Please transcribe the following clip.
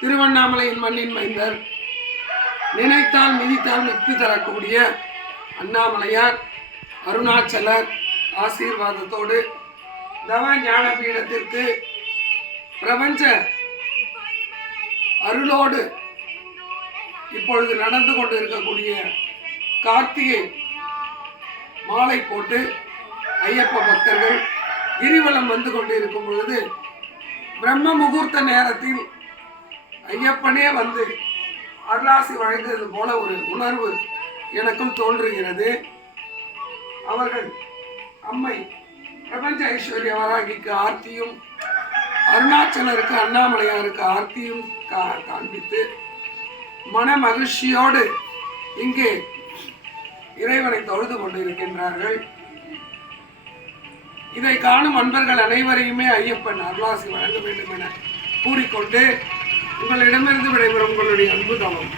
திருவண்ணாமலையின் மண்ணின் மைந்தர், நினைத்தால் மிதித்தால் மிக்தி தரக்கூடிய அண்ணாமலையார் அருணாச்சலர் ஆசீர்வாதத்தோடு தவ ஞான பீடத்திற்கு பிரபஞ்ச அருளோடு இப்பொழுது நடந்து கொண்டு இருக்கக்கூடிய கார்த்திகை மாலை போட்டு ஐயப்ப பக்தர்கள் கிரிவலம் வந்து கொண்டு இருக்கும் பொழுது பிரம்ம முகூர்த்த நேரத்தில் ஐயப்பனே வந்து அருளாசி வழங்குவது போல ஒரு உணர்வு எனக்கும் தோன்றுகிறது. அவர்கள் அம்மை பிரபஞ்ச ஐஸ்வர்ய வராகிக்கு ஆர்த்தியும் அருணாச்சலருக்கு அண்ணாமலையாருக்கு ஆர்த்தியும் காண்பித்து மன மகிழ்ச்சியோடு இங்கே இறைவனை தொழுது கொண்டிருக்கின்றார்கள். இதை காணும் அன்பர்கள் அனைவரையுமே ஐயப்பன் அருளாசி வழங்க வேண்டும் என கூறிக்கொண்டு உங்களிடமிருந்து விடைபெறும் உங்களுடைய அன்பு தவம்.